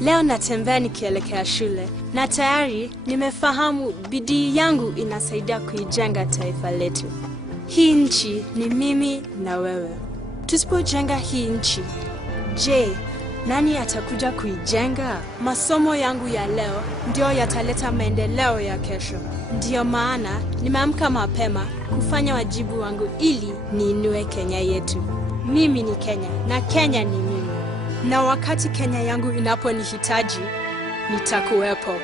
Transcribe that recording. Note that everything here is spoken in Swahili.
Leo natembea nikielekea shule na tayari nimefahamu bidii yangu inasaidia kuijenga taifa letu. Hii nchi ni mimi na wewe. Tusipojenga hii nchi, je, nani atakuja kuijenga? Masomo yangu ya leo ndio yataleta maendeleo ya kesho. Ndio maana nimeamka mapema kufanya wajibu wangu ili niinue Kenya yetu. Mimi ni Kenya na Kenya ni mimi. Na wakati Kenya yangu inaponihitaji, nitakuwepo.